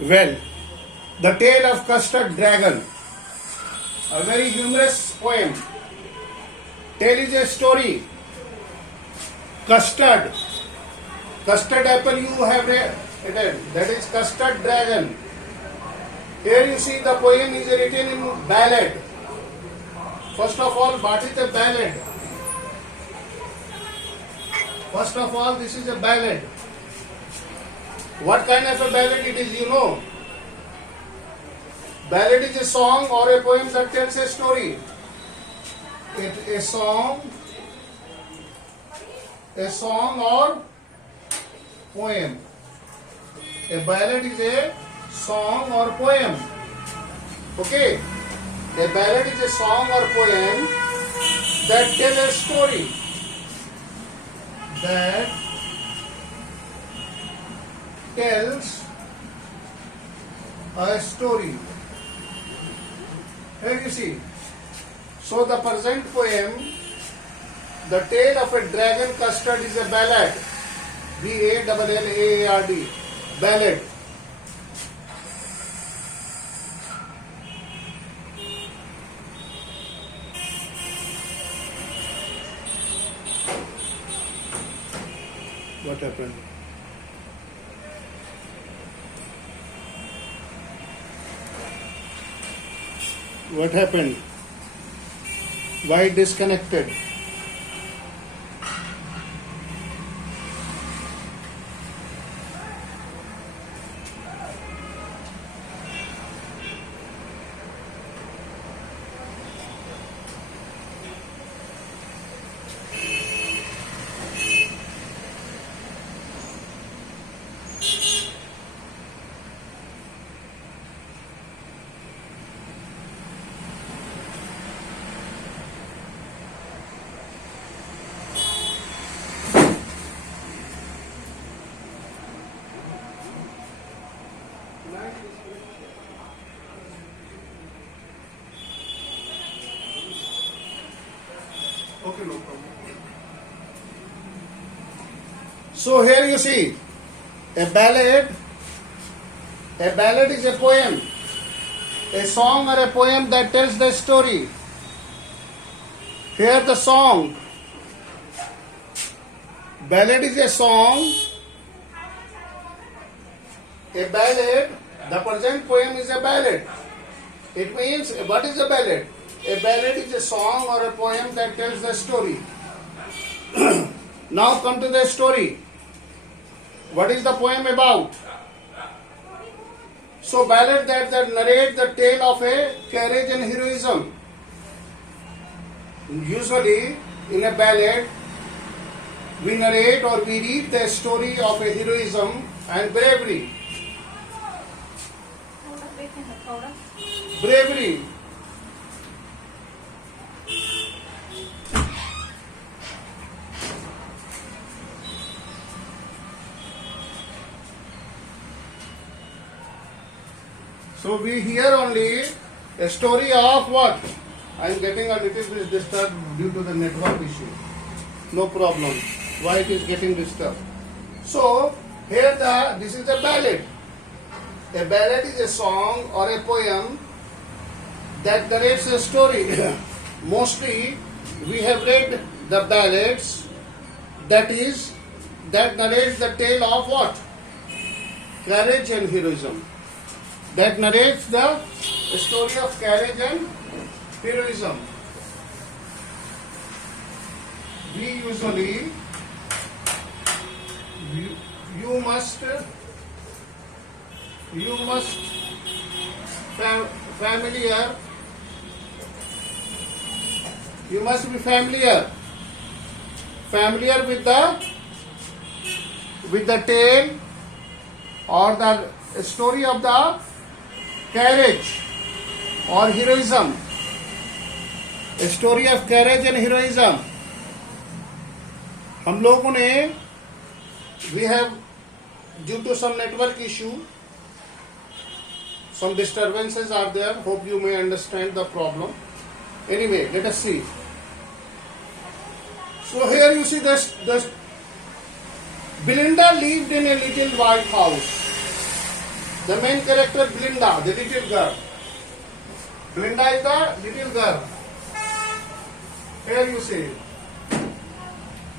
Well, The Tale of Custard Dragon, a very humorous poem. Tale is a story. Custard apple you have read. That is Custard Dragon. Here you see the poem is written in ballad. First of all, what is a ballad? First of all, this is a ballad. What kind of a ballad it is, you know? Ballad is a song or a poem that tells a story. A song or poem. A ballad is a song or poem. Okay? A ballad is a song or poem that tells a story. That tells a story. Here you see. So the present poem, The Tale of a Dragon Custard, is a ballad. B-A-L-L-A-A-R-D. Ballad. What happened? What happened? Why disconnected? Okay, no problem. So here you see a ballad. A ballad is a poem, a song or a poem that tells the story. Here the song. Ballad is a song. A ballad. The present poem is a ballad. It means, what is a ballad? A ballad is a song or a poem that tells the story. Now come to the story. What is the poem about? So ballad that narrate the tale of a courage and heroism. Usually in a ballad we narrate or we read the story of a heroism and bravery. Bravery. So we hear only a story of what? I am getting a little bit disturbed due to the network issue. No problem. Why it is getting disturbed? So here this is a ballad. A ballad is a song or a poem that narrates a story. Mostly we have read the ballads that narrates the tale of what? Courage and heroism. That narrates the story of courage and heroism. We usually, you must familiar. You must be familiar with the tale or the story of the courage or heroism. A story of courage and heroism. हम लोगों ने, we have, due to some network issue, some disturbances are there. Hope you may understand the problem. Anyway, let us see. So here you see this Belinda lived in a little white house. The main character Blinda, the little girl. Blinda is the little girl. Here you see.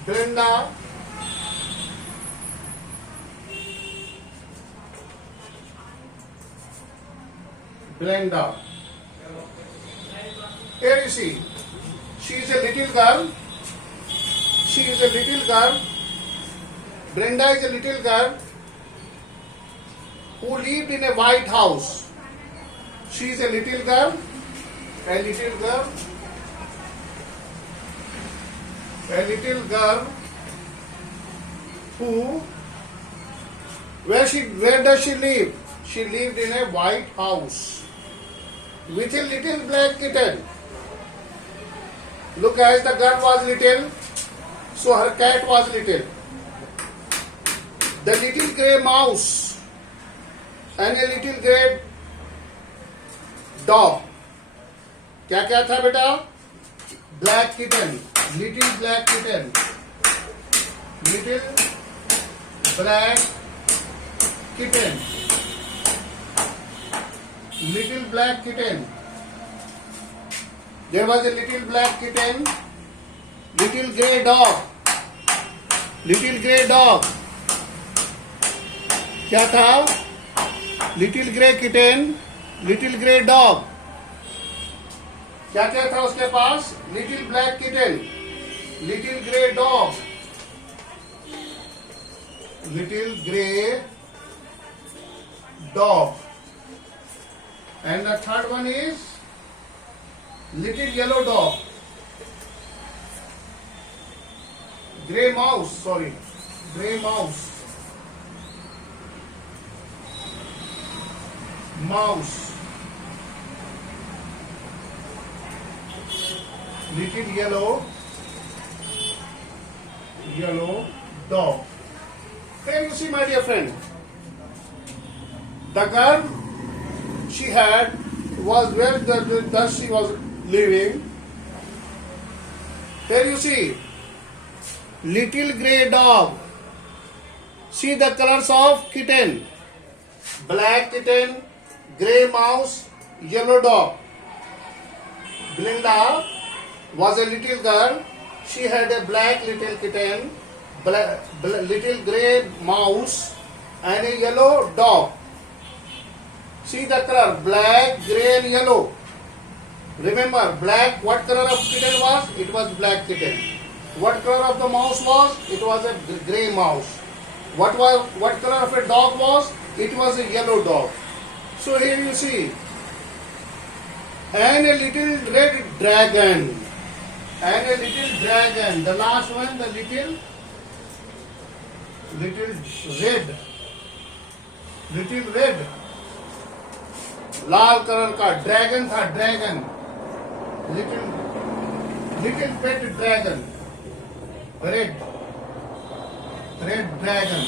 Blinda. Blinda. Here you see. She is a little girl. She is a little girl. Brenda is a little girl who lived in a white house. She is a little girl. A little girl. A little girl who, where does she live? She lived in a white house with a little black kitten. Look, as the girl was little, so her cat was little. The little grey mouse and a little grey dog. क्या क्या था बेटा? Black kitten, little black kitten, little black kitten, little black kitten. There was a little black kitten, little grey dog, little grey dog. क्या था? Little grey kitten, little grey dog. क्या क्या था उसके पास? Little black kitten, little grey dog, little grey dog. And the third one is little yellow dog. Grey mouse, sorry. Grey mouse. Mouse. Little yellow dog. Here you see, my dear friend, the girl she had was where thus she was living. Here you see, little grey dog. See the colors of kitten: black kitten, grey mouse, yellow dog. Glinda was a little girl. She had a black little kitten, little grey mouse, and a yellow dog. See the color: black, grey, and yellow. Remember, black, what color of kitten was? It was black kitten. What color of the mouse was? It was a grey mouse. What color of a dog was? It was a yellow dog. So here you see, and a little red dragon, and a little dragon. The last one, the little red, लाल colour का dragon था. Dragon, little pet dragon, red dragon,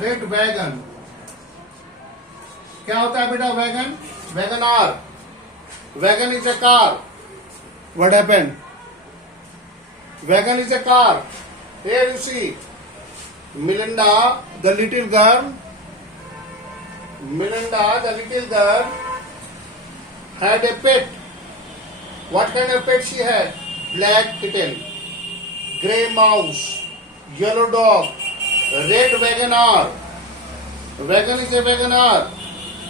red wagon. क्या होता है बेटा wagon? Wagon R. Wagon is a car. What happened? Wagon is a car. Here you see, Melinda, the little girl, had a pet. What kind of pet she had? Black kitten, grey mouse, yellow dog, red wagon R. Wagon is a wagon R,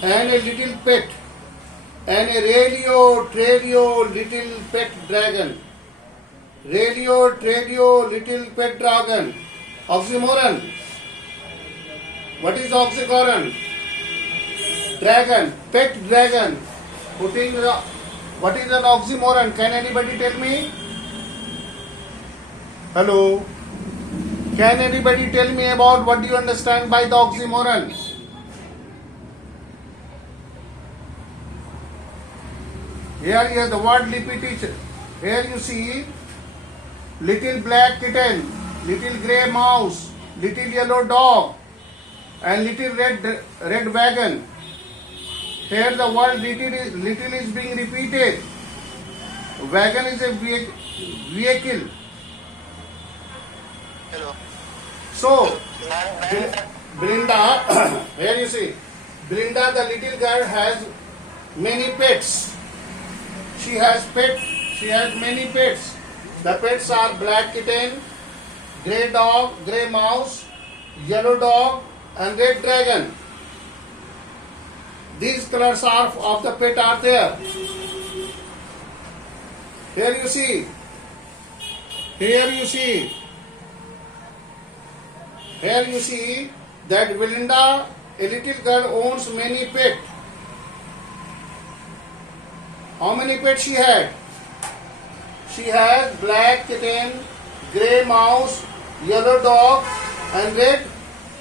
and a little pet, and a radio, little pet dragon. Radio, little pet dragon. Oxymoron. What is oxymoron? Dragon, pet dragon. What is an oxymoron? Can anybody tell me? Hello? Can anybody tell me about what do you understand by the oxymoron? Here is the word Lippy teacher. Here you see little black kitten, little grey mouse, little yellow dog, and little red wagon. Here the word little is being repeated. Wagon is a vehicle. Hello. So, Brinda, here you see, Brinda the little girl has many pets. She has many pets. The pets are black kitten, grey dog, grey mouse, yellow dog and red dragon. These colors are of the pet are there. Here you see. Here you see that Belinda, a little girl, owns many pets. How many pets she had? She has black kitten, grey mouse, yellow dog and red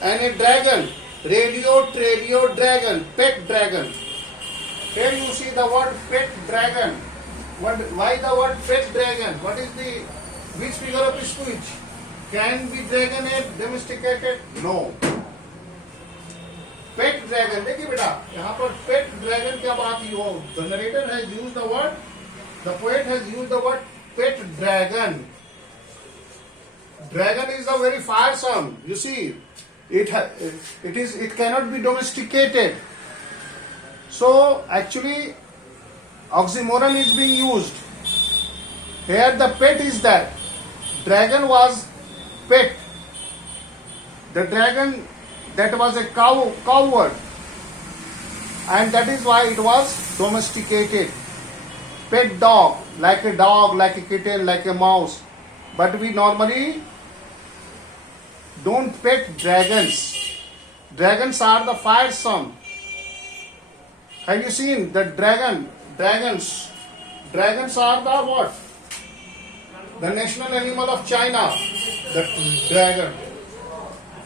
and a dragon. Radio dragon, pet dragon. Here you see the word pet dragon. Why the word pet dragon? What is which figure of speech? Can be dragon a domesticated? No. Pet dragon. देखिए बेटा यहाँ पर pet dragon क्या बात ही हो? The narrator has used the word. The poet has used the word pet dragon. Dragon is a very fearsome. You see, it cannot be domesticated. So actually, oxymoron is being used. Here the pet is that. Dragon was pet. The dragon, that was a coward. And that is why it was domesticated. Pet dog, like a kitten, like a mouse. But we normally don't pet dragons. Dragons are the fearsome. Have you seen the dragons? Dragons are the what? The national animal of China. The dragon.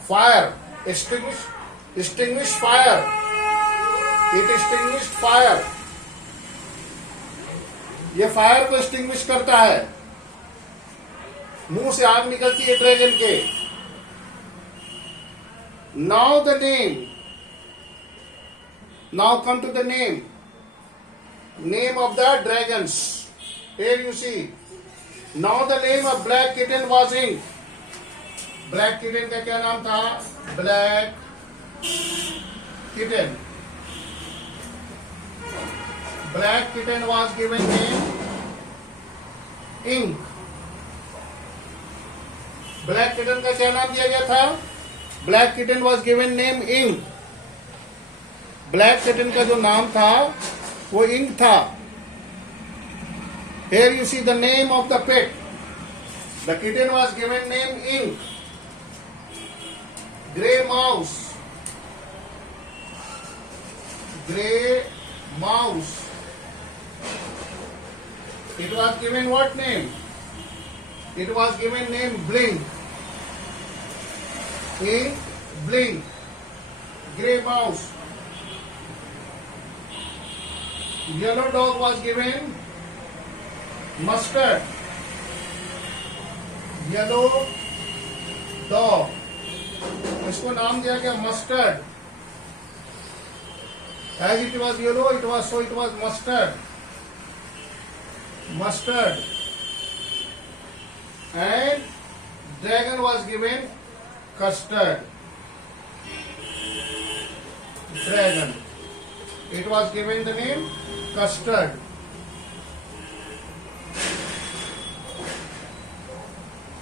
Fire. Extinguish fire. It extinguished fire. ये fire को extinguish करता है. मुंह से आग निकलती है dragon के. Now the name. Now come to the name. Name of the dragons. Here you see. Now the name of black kitten was Ink. Black kitten का क्या नाम था? Black kitten. Black kitten was given name Ink. Black kitten का क्या नाम दिया गया था? Black kitten was given name Ink. Black kitten का जो नाम था वो Ink था. Here you see the name of the pet. The kitten was given name Ink. Grey mouse. Grey mouse. It was given what name? It was given name Blink. Ink, Blink. Grey mouse. Yellow dog was given Mustard. Yellow dog. इसको नाम दिया गया Mustard. As it was yellow, it was mustard. Mustard. And dragon was given Custard. Dragon. It was given the name Custard.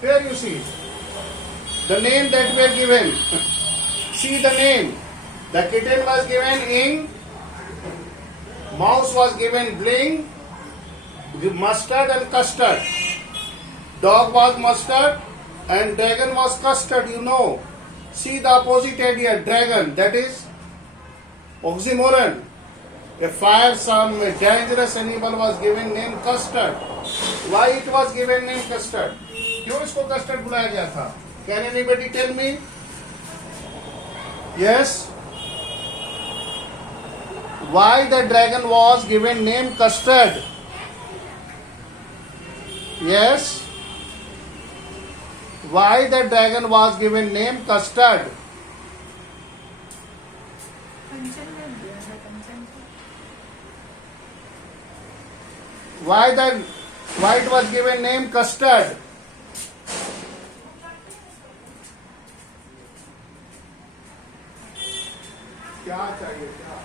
Here you see the name that were given. See the name. The kitten was given Ink. Mouse was given Blink. Mustard and Custard. Dog was Mustard and dragon was Custard, you know. See the opposite idea, dragon, that is oxymoron. A fearsome, a dangerous animal was given name Custard. Why it was given name Custard? क्यों इसको Custard बुलाया गया था? Can anybody tell me? Yes? Why the dragon was given name Custard? Yes? Why the dragon was given name Custard? Why it was given name Custard? क्या चाहिए क्या?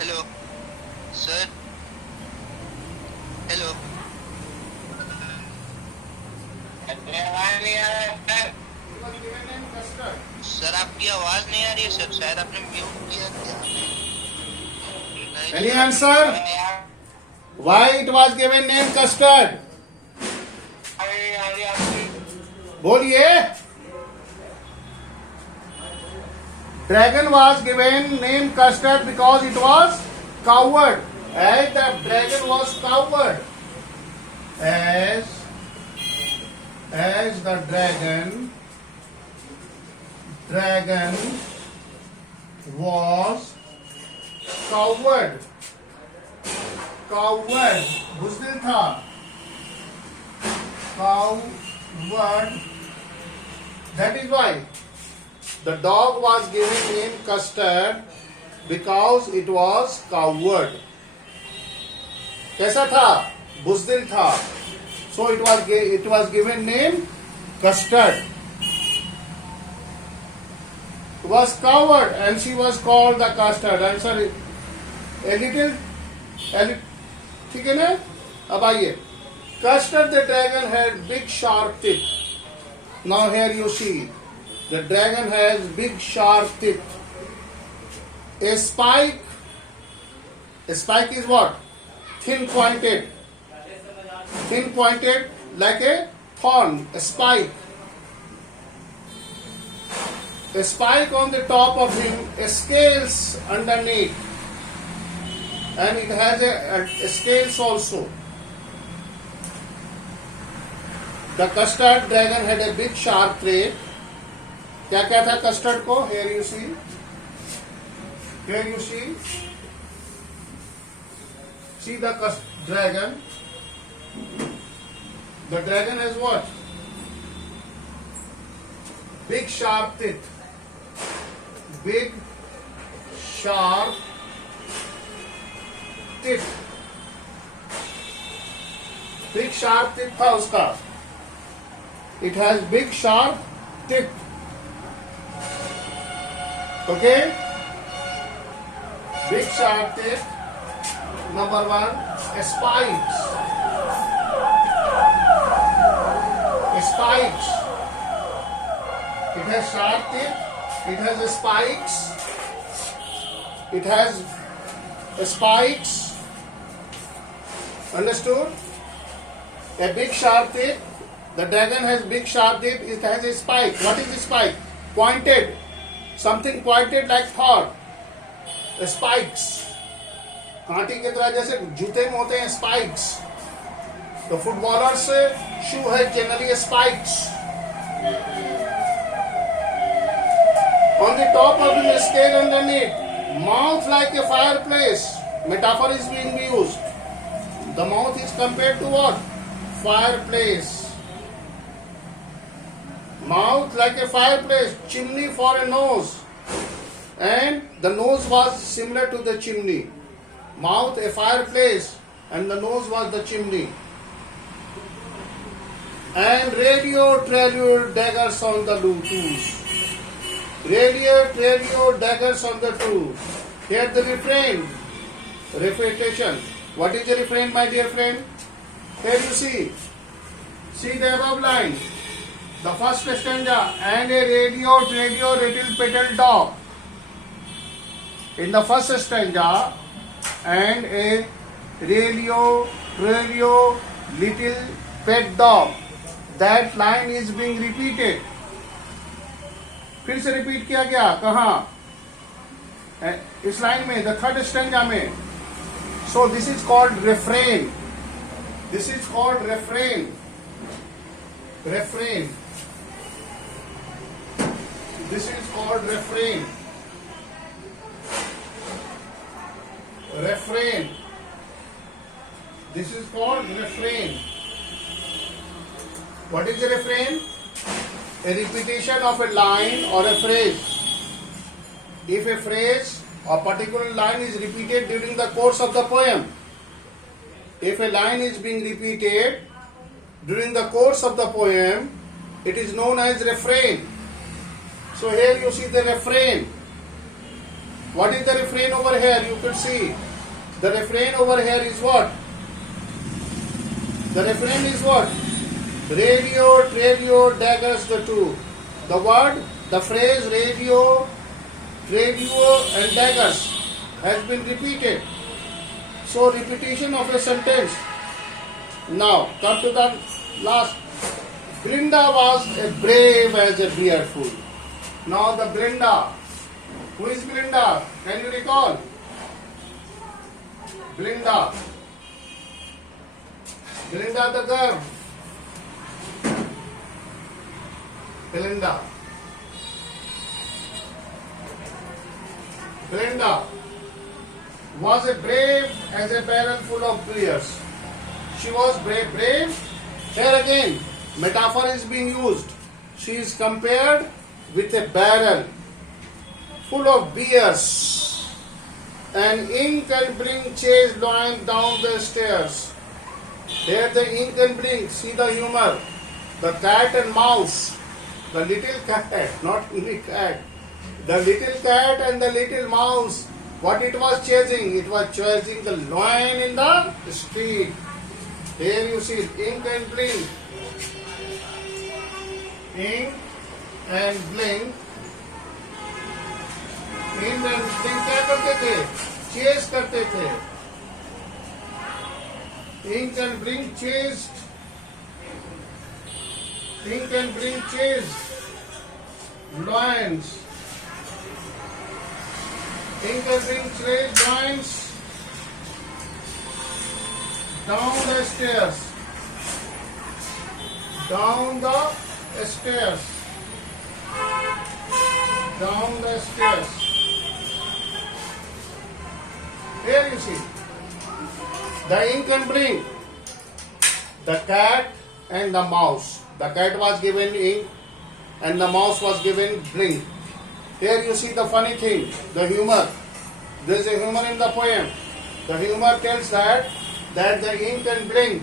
Hello sir, hello sir, आपकी आवाज नहीं आ रही है सर, शायद आपने म्यूट किया क्या? Any answer? Why it was given name custard? बोलिए. Dragon was given name custard because it was coward. As the dragon was coward. As the dragon was coward. बुज़दिल था. Coward. That is why the dog was given name custard because it was coward. कैसा था? बुज़दिल था. So it was given name custard. It was coward and she was called the custard. Answer a little. ठीक है ना? अब आइए. Custard the dragon had big sharp teeth. Now here you see the dragon has big sharp teeth. A spike is what? Thin pointed like a thorn. A spike on the top of him, scales underneath, and it has a scales also. The custard dragon had a big sharp trait. क्या क्या था custard को? Here you see. See the dragon. The dragon has what? Big sharp teeth. Big sharp teeth. Big sharp teeth था उसका. It has big sharp teeth. Okay? Big sharp teeth. Number one, spikes. It has sharp teeth. It has spikes. Understood? A big sharp teeth. The dragon has big sharp teeth. It has a spike. What is the spike? Pointed. Something pointed like thorn. Spikes. Kanti की तरह जैसे जूते में होते हैं spikes. तो footballers शू है generally spikes. On the top of the scale underneath, mouth like a fireplace. Metaphor is being used. The mouth is compared to what? Fireplace. Mouth like a fireplace, chimney for a nose, and the nose was similar to the chimney. Mouth a fireplace and the nose was the chimney. And radio daggers on the tools. Radio daggers on the tools. Here the refrain. Repetition. What is the refrain, my dear friend? Here you see the above line. The first stanza, and a radio little petal dog. In the first stanza, and a radio little pet dog. That line is being repeated. फिर से repeat किया गया. कहाँ? इस line में, the third stanza में. So this is called refrain. This is called refrain. Refrain. This is called refrain. Refrain. This is called refrain. What is a refrain? A repetition of a line or a phrase. If a phrase or particular line is repeated during the course of the poem, if a line is being repeated during the course of the poem, it is known as refrain. So here you see the refrain. What is the refrain over here? You could see. The refrain over here is what? The refrain is what? Radio, daggers the two. The word, the phrase radio and daggers has been repeated. So repetition of a sentence. Now come to the last. Brinda was a brave as a bear fool. Now the Brinda. Who is Brinda? Can you recall? Brinda. Brinda the girl. Belinda. Brenda was a brave as a barrel full of beers. She was brave. Here again, metaphor is being used. She is compared with a barrel full of beers. And ink can bring chase lion down the stairs. Here the ink can bring, see the humor. The cat and mouse. The little cat, not only cat. The little cat and the little mouse. What it was chasing? It was chasing the lion in the street. Here you see ink and blink. Ink and blink. ink and blink क्या करते थे? Chase करते थे. Ink and blink chased. Ink and blink chased lions. Ink and blink chased lions down the stairs. Down the stairs. Down the stairs. Here you see the ink and blink, the cat and the mouse. The cat was given ink and the mouse was given blink. Here you see the funny thing, the humor. There is a humor in the poem. The humor tells that the ink and blink,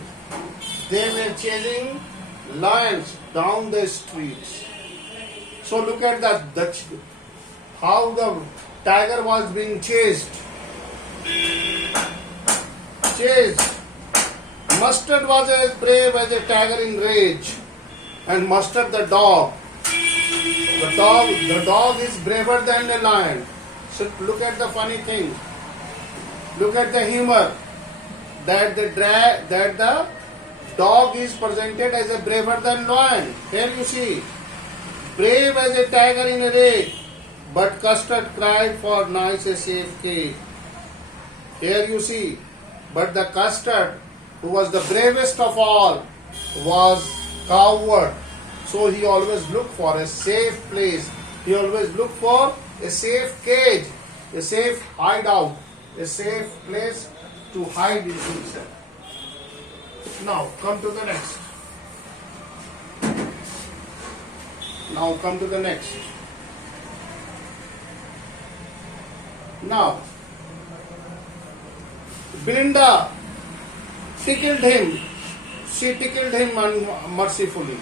they were chasing lions down the streets. So look at that how the tiger was being chased. Mustard was as brave as a tiger in rage, and Mustard the dog. The dog is braver than a lion. So look at the funny thing. Look at the humor. That the dog is presented as a braver than lion. Here you see, brave as a tiger in a rage, but Custard cried for nice a safe cage. Here you see, but the Custard, who was the bravest of all, was coward. So he always looked for a safe place. He always looked for a safe cage, a safe hideout, a safe place to hide himself. Now come to the next. Now, Belinda tickled him. She tickled him unmercifully.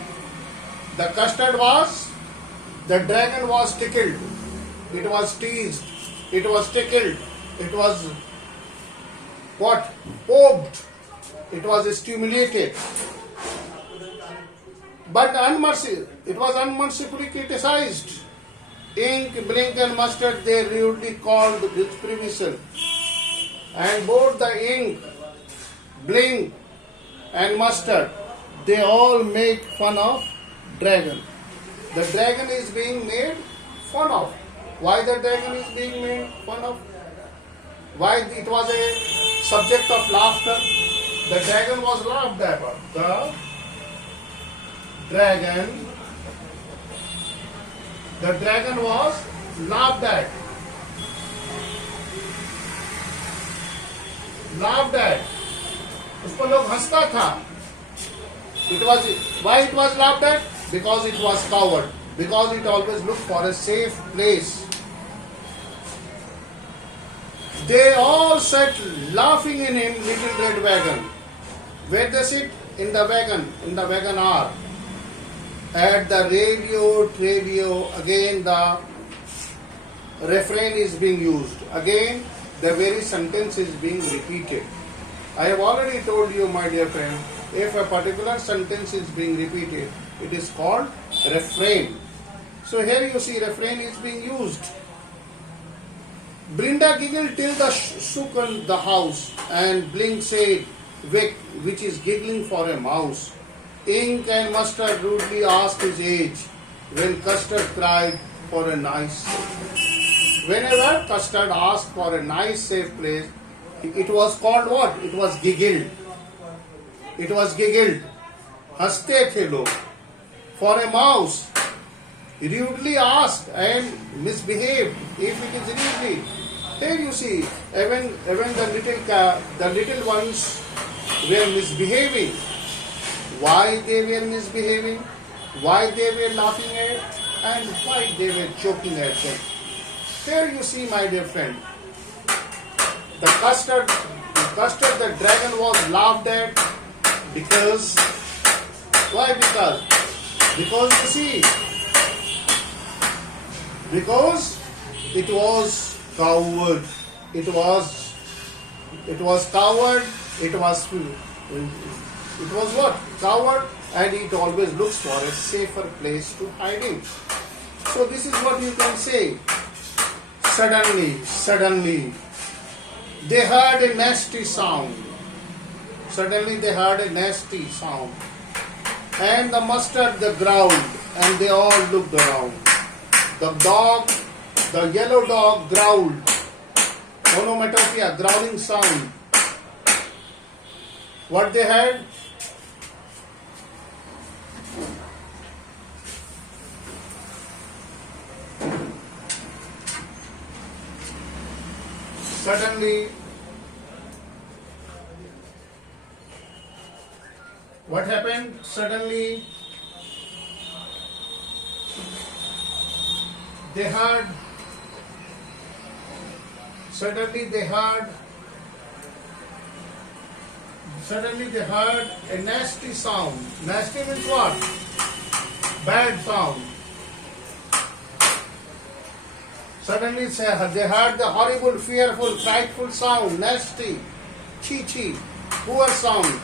The dragon was tickled. It was teased. It was tickled. It was what? Poked. It was stimulated. But it was unmercifully criticized. Ink, blink and mustard they rudely called with prevision. And both the ink, blink and mustard, they all make fun of dragon. The dragon is being made fun of. Why the dragon is being made fun of? Why it was a subject of laughter? The dragon was laughed at. The dragon was laughed at. उसको लोग हंसता था. Why it was laughed at? Because it was coward. Because it always looked for a safe place. They all sat laughing in little red wagon. Where they sit? In the wagon R. At the radio, again the refrain is being used. Again, the very sentence is being repeated. I have already told you, my dear friend, if a particular sentence is being repeated, it is called refrain. So here you see refrain is being used. Brinda giggled till the shook on the house, and Blink said, "Wick, which is giggling for a mouse." Ink and Mustard rudely asked his age, when Custard cried for a nice safe. Whenever Custard asked for a nice safe place, it was called what? It was giggled. It was giggled. हंसते थे लोग. For a mouse, rudely asked and misbehaved. If it is rudely, here you see, even the little ones were misbehaving. Why they were misbehaving? Why they were laughing at? And why they were joking at them? Here you see, my dear friend, the custard, the dragon was laughed at because. Why? Because you see, because it was coward. It was coward. It was what? Coward, and it always looks for a safer place to hide in. So this is what you can say. Suddenly, they heard a nasty sound. Suddenly they heard a nasty sound. And the Mustard growled, and they all looked around. The yellow dog growled. Onomatopoeia, growling sound. What they had? Suddenly, what happened? Suddenly, they heard a nasty sound. Nasty means what? Bad sound. Suddenly they heard the horrible, fearful, frightful sound. Nasty, chi, poor sound.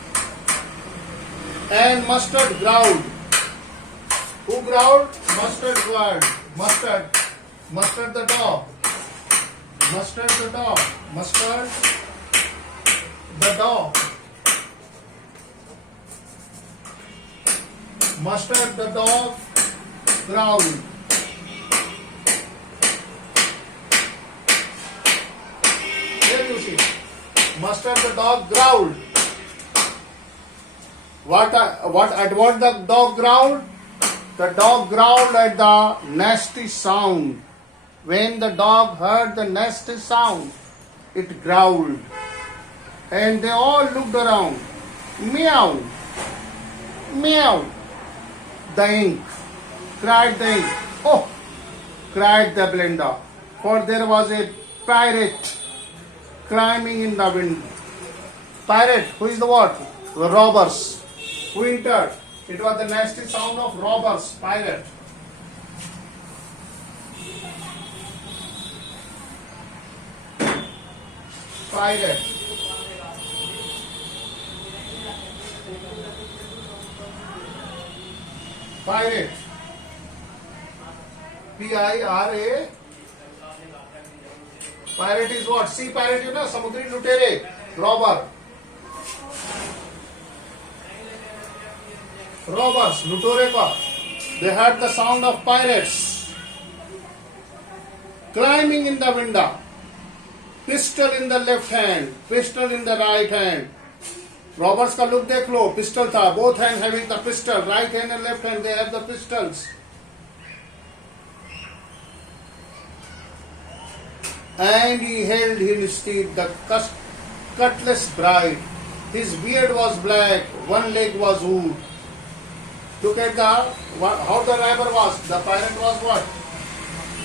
And Mustard growled. Who growled? Mustard growled. Mustard the dog. Mustard the dog. Mustard the dog. Mustard the dog growled. Here you see. Mustard the dog growled. What the dog growled? The dog growled at the nasty sound. When the dog heard the nasty sound, it growled. And they all looked around. Meow, meow. The ink, cried the ink. Oh, cried the blender. For there was a pirate climbing in the wind. Pirate, who is the what? The robbers. Who entered? It was the nasty sound of robbers, pirate. Pirate. Pirate. P-I-R-A. Pirate is what? Sea pirate, you know, samudri lutere, robber. Robbers, lutoreka. They heard the sound of pirates climbing in the window. Pistol in the left hand, pistol in the right hand. Robbers का look देख लो, pistol था, both hand having the pistol, right hand and left hand they have the pistols. And he held in his teeth the cutlass bright. His beard was black, one leg was wood. Look at how the robber was. The pirate was what?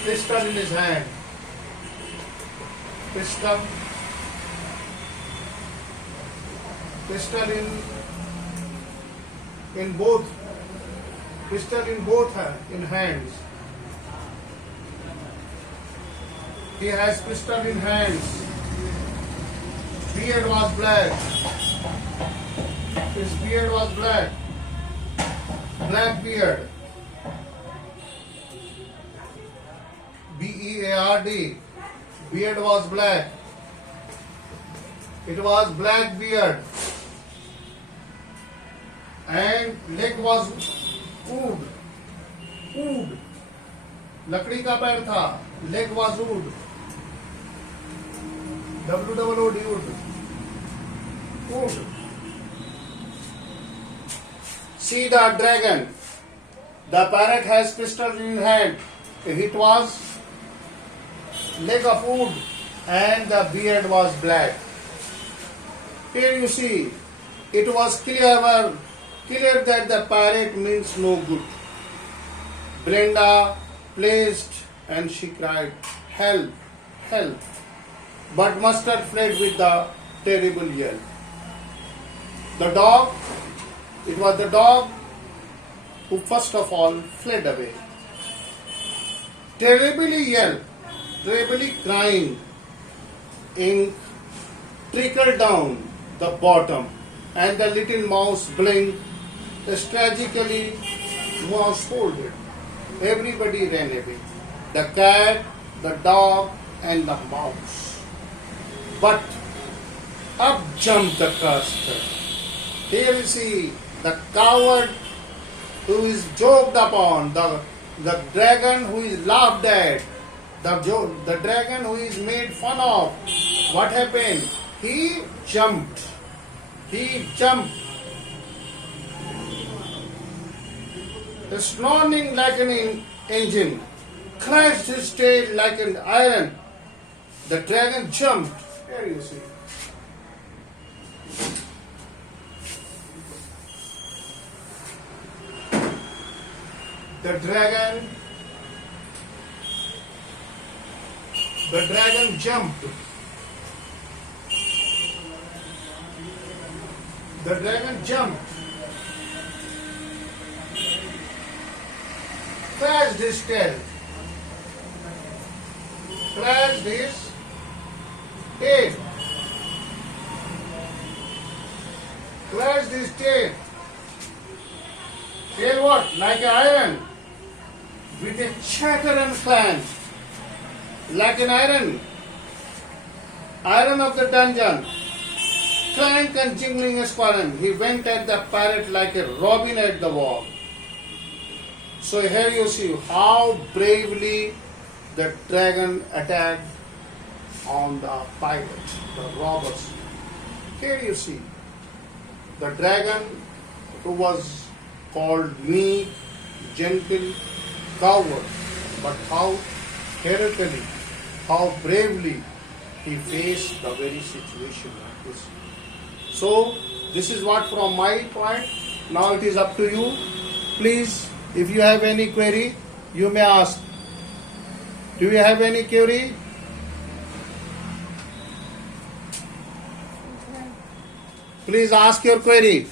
Pistol in his hand. Pistol in both pistol in both in hands. He has pistol in hands. Beard was black. His beard was black. Black beard. B-E-A-R-D. Beard was black. It was black beard. And leg was wood. Wood. लकड़ी का पैर था. Leg was wood. W-O-O-D. Wood. Wood. See the dragon. The parrot has pistol in hand. It was leg of wood and the beard was black. Here you see, it was clear that the parrot means no good. Brenda placed and she cried, help, help. But Mustard fled with the terrible yell. The dog, it was the dog who first of all fled away. Terribly yelled, terribly crying, ink trickled down the bottom and the little mouse blinked. Tragically, mouse folded. Everybody ran away. The cat, the dog and the mouse. But up jumped the cursed. Here you see the coward who is joked upon, the dragon who is laughed at, the dragon who is made fun of. What happened? He jumped. He jumped. Snorting like an engine, clashed his tail like an iron. The dragon jumped. Here you see. The dragon jumped. The dragon jumped. Clashed his tail. Clashed his tail. Clashed his tail. Tail what? Like an iron. With a chatter and clank. Like an iron. Iron of the dungeon. Clank and jingling a squadron. He went at the parrot like a robin at the wall. So here you see how bravely the dragon attacked on the pirate, the robbers. Here you see the dragon who was called meek, gentle, coward, but how heroically, how bravely he faced the very situation like this. So this is what from my point. Now it is up to you. Please, if you have any query, you may ask. Do you have any query? Please ask your query.